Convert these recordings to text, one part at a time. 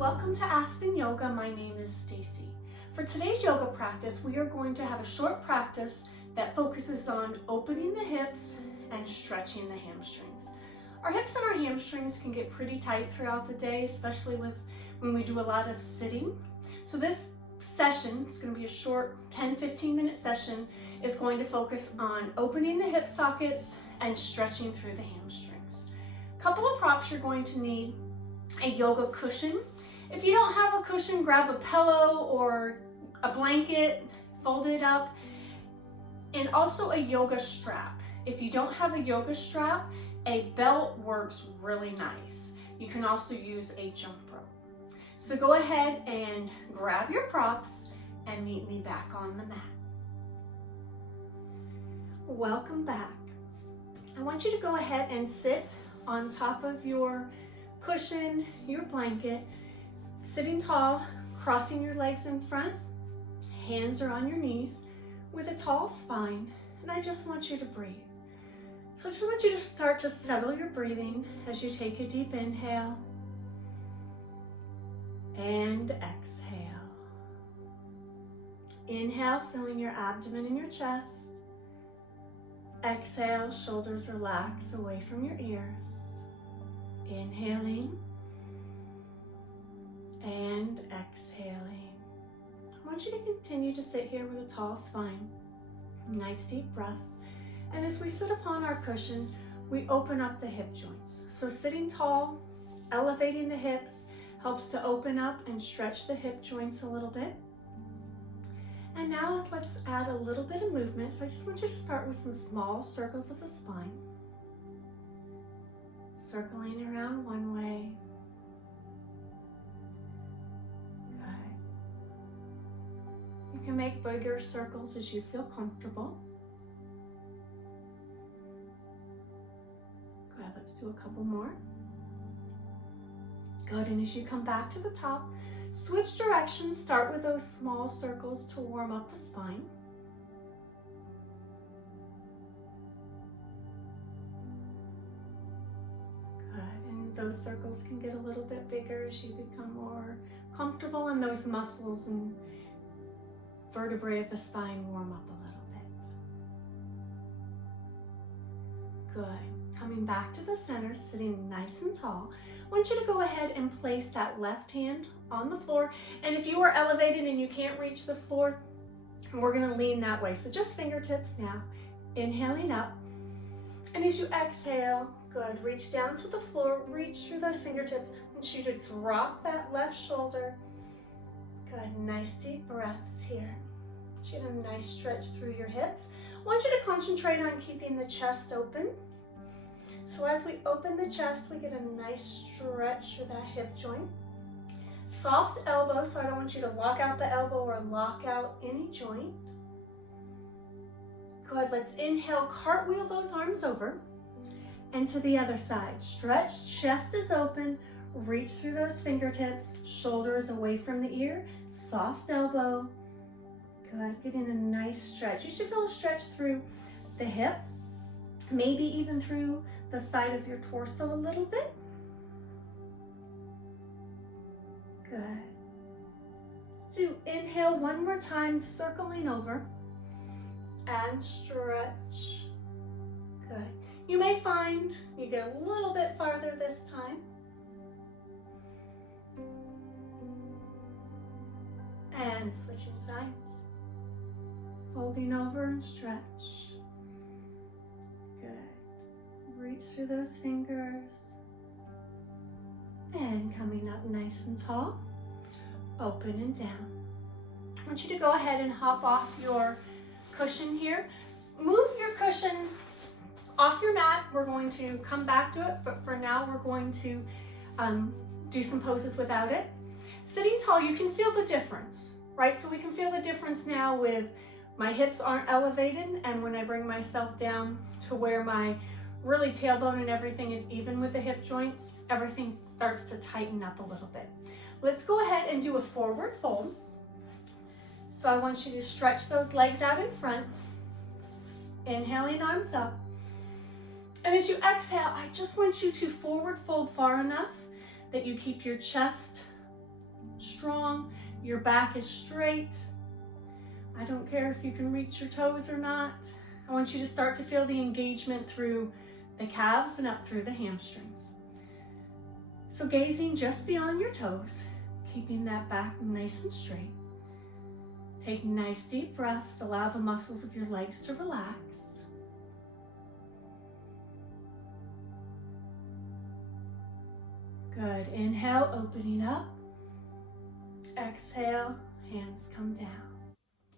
Welcome to Aspen Yoga. My name is Stacie. For today's yoga practice, we are going to have a short practice that focuses on opening the hips and stretching the hamstrings. Our hips and our hamstrings can get pretty tight throughout the day, especially when we do a lot of sitting. So this session, it's going to be a short 10-15 minute session, is going to focus on opening the hip sockets and stretching through the hamstrings. A couple of props you're going to need: a yoga cushion. If you don't have a cushion, grab a pillow or a blanket, fold it up, and also a yoga strap. If you don't have a yoga strap, a belt works really nice. You can also use a jump rope. So go ahead and grab your props and meet me back on the mat. Welcome back. I want you to go ahead and sit on top of your cushion, your blanket, sitting tall, crossing your legs in front, hands are on your knees with a tall spine, and I just want you to breathe. So I just want you to start to settle your breathing as you take a deep inhale and exhale. Inhale, filling your abdomen and your chest. Exhale, shoulders relax away from your ears. Inhaling and exhaling. I want you to continue to sit here with a tall spine. Nice deep breaths. And as we sit upon our cushion, we open up the hip joints. So sitting tall, elevating the hips, helps to open up and stretch the hip joints a little bit. And now let's add a little bit of movement. So I just want you to start with some small circles of the spine. Circling around one way. Good. You can make bigger circles as you feel comfortable. Good, let's do a couple more. Good, and as you come back to the top, switch directions. Start with those small circles to warm up the spine. Those circles can get a little bit bigger as you become more comfortable, and those muscles and vertebrae of the spine warm up a little bit. Good. Coming back to the center, sitting nice and tall. I want you to go ahead and place that left hand on the floor. And if you are elevated and you can't reach the floor, we're going to lean that way. So just fingertips now. Inhaling up. And as you exhale, good, reach down to the floor, reach through those fingertips. I want you to drop that left shoulder. Good, nice deep breaths here. Get a nice stretch through your hips. I want you to concentrate on keeping the chest open. So as we open the chest, we get a nice stretch through that hip joint. Soft elbow, so I don't want you to lock out the elbow or lock out any joint. Good, let's inhale, cartwheel those arms over. And to the other side, stretch, chest is open, reach through those fingertips, shoulders away from the ear, soft elbow. Good, getting a nice stretch. You should feel a stretch through the hip, maybe even through the side of your torso a little bit. Good. Let's do inhale one more time, circling over, and stretch. Good. You may find you get a little bit farther this time. And switching sides. Folding over and stretch. Good. Reach through those fingers. And coming up nice and tall. Open and down. I want you to go ahead and hop off your cushion here. Move your cushion off your mat. We're going to come back to it, but for now we're going to do some poses without it. Sitting tall, you can feel the difference, right? So we can feel the difference now with my hips aren't elevated, and when I bring myself down to where my really tailbone and everything is even with the hip joints, everything starts to tighten up a little bit. Let's go ahead and do a forward fold. So I want you to stretch those legs out in front, inhaling arms up. And as you exhale, I just want you to forward fold far enough that you keep your chest strong. Your back is straight. I don't care if you can reach your toes or not. I want you to start to feel the engagement through the calves and up through the hamstrings. So gazing just beyond your toes, keeping that back nice and straight. Take nice deep breaths. Allow the muscles of your legs to relax. Good. Inhale, opening up. Exhale, hands come down.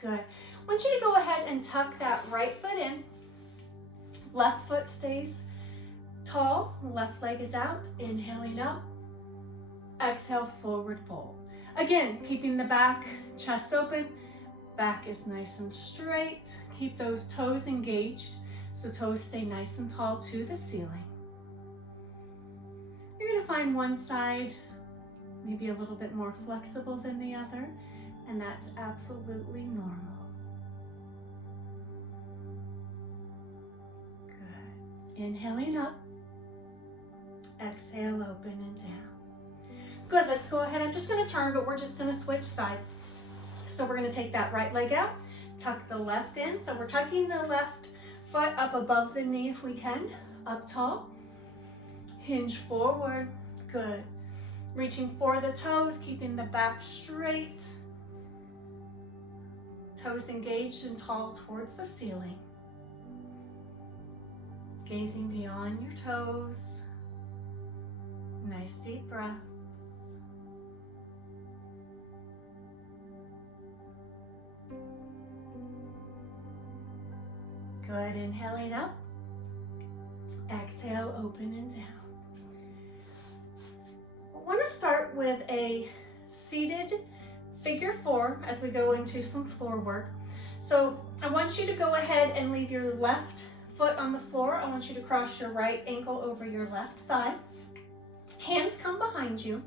Good. I want you to go ahead and tuck that right foot in. Left foot stays tall, left leg is out. Inhaling up. Exhale, forward fold. Again, keeping the back, chest open. Back is nice and straight. Keep those toes engaged, so toes stay nice and tall to the ceiling. You're going to find one side maybe a little bit more flexible than the other, and that's absolutely normal. Good. Inhaling up. Exhale, open and down. Good, let's go ahead. I'm just going to turn, but we're just going to switch sides. So we're going to take that right leg out, tuck the left in. So we're tucking the left foot up above the knee if we can, up tall. Hinge forward. Good. Reaching for the toes, keeping the back straight. Toes engaged and tall towards the ceiling. Gazing beyond your toes. Nice deep breaths. Good. Inhaling up. Exhale, open and down. I want to start with a seated figure 4 as we go into some floor work. So I want you to go ahead and leave your left foot on the floor. I want you to cross your right ankle over your left thigh. Hands come behind you.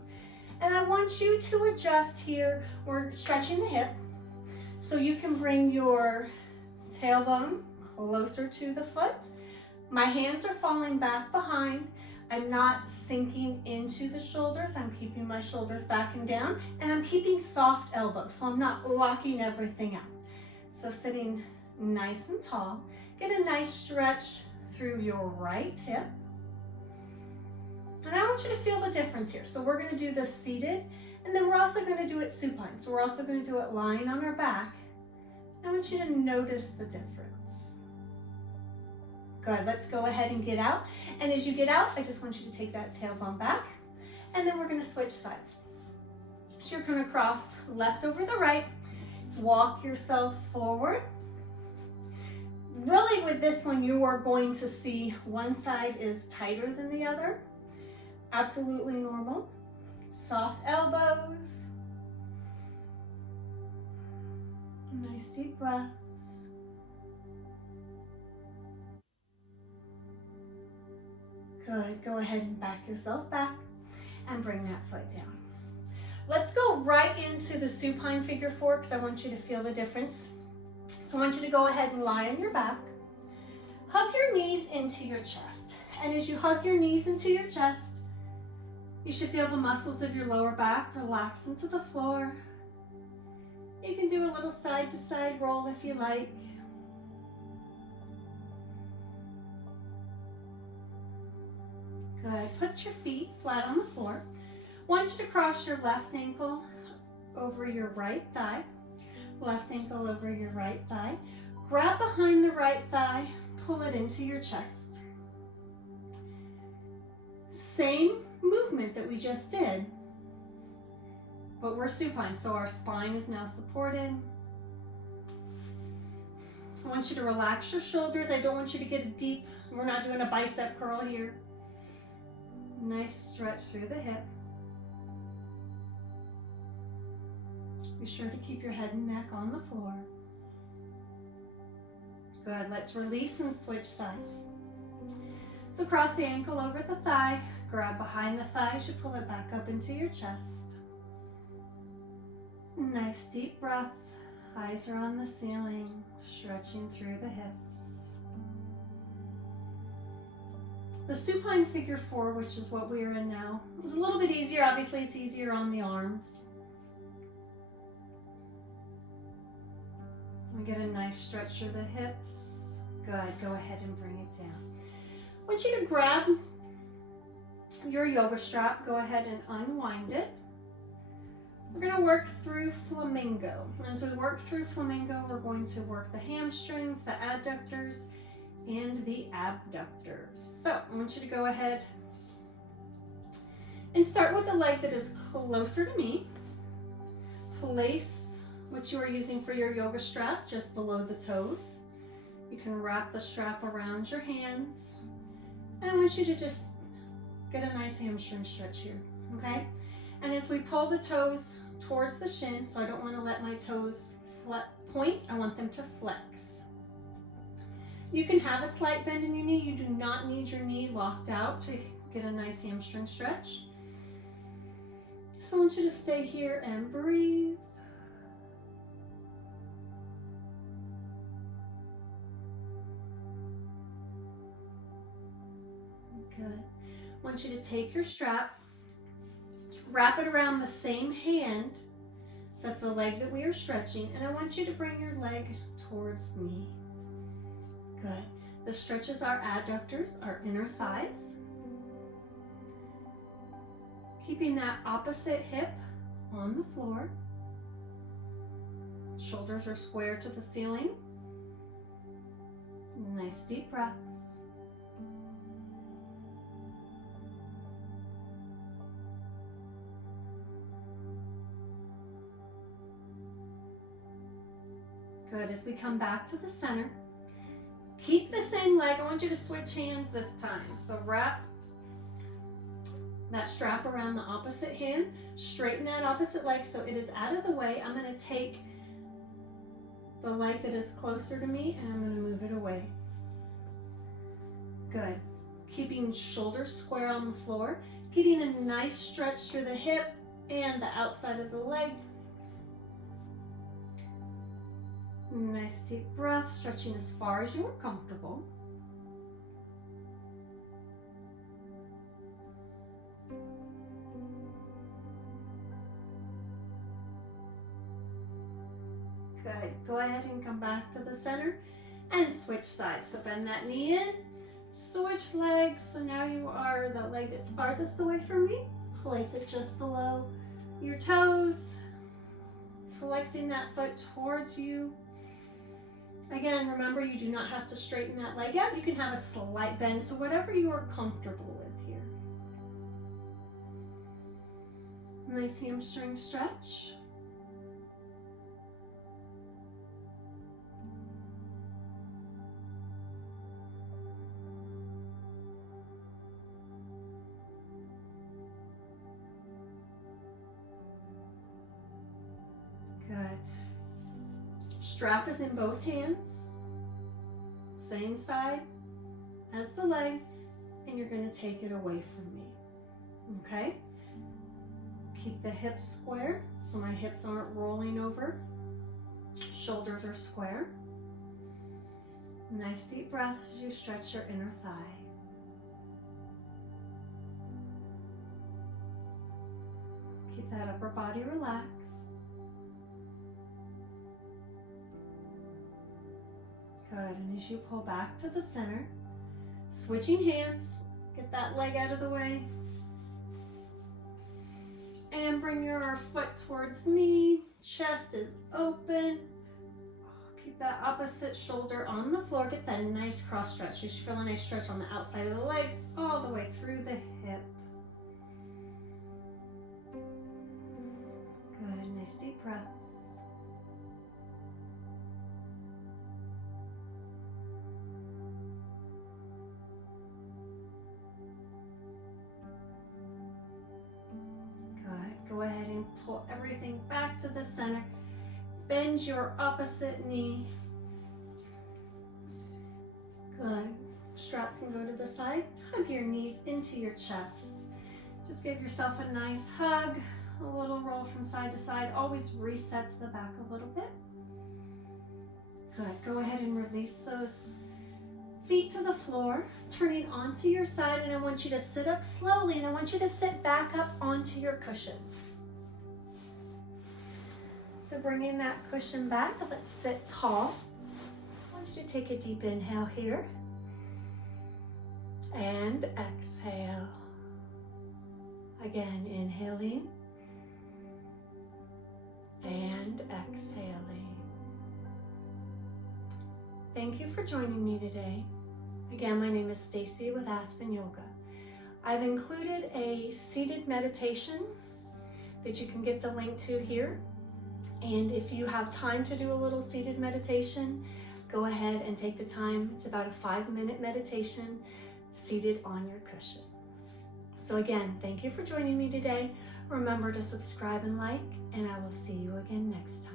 And I want you to adjust here. We're stretching the hip. So you can bring your tailbone closer to the foot. My hands are falling back behind. I'm not sinking into the shoulders. I'm keeping my shoulders back and down, and I'm keeping soft elbows, so I'm not locking everything out. So sitting nice and tall. Get a nice stretch through your right hip. And I want you to feel the difference here. So we're going to do this seated, and then we're also going to do it supine. So we're also going to do it lying on our back. I want you to notice the difference. Good, let's go ahead and get out. And as you get out, I just want you to take that tailbone back, and then we're gonna switch sides. So you're gonna cross left over the right, walk yourself forward. Really with this one, you are going to see one side is tighter than the other. Absolutely normal. Soft elbows. Nice deep breath. Good, go ahead and back yourself back and bring that foot down. Let's go right into the supine figure 4 because I want you to feel the difference. So I want you to go ahead and lie on your back. Hug your knees into your chest. And as you hug your knees into your chest, you should feel the muscles of your lower back relax into the floor. You can do a little side to side roll if you like. Good. Put your feet flat on the floor. I want you to cross your left ankle over your right thigh. Left ankle over your right thigh. Grab behind the right thigh, pull it into your chest. Same movement that we just did, but we're supine, so our spine is now supported. I want you to relax your shoulders. I don't want you to get a deep, we're not doing a bicep curl here. Nice stretch through the hip. Be sure to keep your head and neck on the floor. Good, let's release and switch sides. So cross the ankle over the thigh, grab behind the thigh, you should pull it back up into your chest. Nice deep breath, eyes are on the ceiling, stretching through the hips. The supine figure 4, which is what we are in now, is a little bit easier. Obviously, it's easier on the arms. We get a nice stretch through the hips. Good, go ahead and bring it down. I want you to grab your yoga strap, go ahead and unwind it. We're going to work through flamingo. As we work through flamingo, we're going to work the hamstrings, the adductors, and the abductors. So I want you to go ahead and start with the leg that is closer to me. Place what you are using for your yoga strap just below the toes. You can wrap the strap around your hands. And I want you to just get a nice hamstring stretch here, okay? And as we pull the toes towards the shin, so I don't want to let my toes point, I want them to flex. You can have a slight bend in your knee. You do not need your knee locked out to get a nice hamstring stretch. So I want you to stay here and breathe. Good. I want you to take your strap, wrap it around the same hand that the leg that we are stretching, and I want you to bring your leg towards me. Good. This stretches our adductors, our inner thighs. Keeping that opposite hip on the floor. Shoulders are square to the ceiling. Nice deep breaths. Good. As we come back to the center, keep the same leg. I want you to switch hands this time. So wrap that strap around the opposite hand, straighten that opposite leg so it is out of the way. I'm going to take the leg that is closer to me and I'm going to move it away. Good. Keeping shoulders square on the floor, getting a nice stretch through the hip and the outside of the leg. Nice deep breath, stretching as far as you are comfortable. Good. Go ahead and come back to the center and switch sides. So bend that knee in, switch legs. So now you are the leg that's farthest away from me. Place it just below your toes, flexing that foot towards you. Again, remember, you do not have to straighten that leg out. You can have a slight bend, so whatever you are comfortable with here. Nice hamstring stretch. Good. Strap is in both hands, same side as the leg, and you're going to take it away from me, okay? Keep the hips square, so my hips aren't rolling over. Shoulders are square. Nice deep breath as you stretch your inner thigh. Keep that upper body relaxed. Good, and as you pull back to the center, switching hands, get that leg out of the way, and bring your foot towards me, chest is open, keep that opposite shoulder on the floor, get that nice cross stretch. You should feel a nice stretch on the outside of the leg, all the way through the hip. Good, nice deep breaths. Go ahead and pull everything back to the center. Bend your opposite knee. Good. Strap can go to the side. Hug your knees into your chest. Just give yourself a nice hug. A little roll from side to side. Always resets the back a little bit. Good. Go ahead and release those feet to the floor, turning onto your side, and I want you to sit up slowly, and I want you to sit back up onto your cushion. So bringing that cushion back, let's sit tall. I want you to take a deep inhale here. And exhale. Again, inhaling. And exhaling. Thank you for joining me today. Again, my name is Stacie with Aspen Yoga. I've included a seated meditation that you can get the link to here. And if you have time to do a little seated meditation, go ahead and take the time. It's about a 5-minute meditation seated on your cushion. So again, thank you for joining me today. Remember to subscribe and like, and I will see you again next time.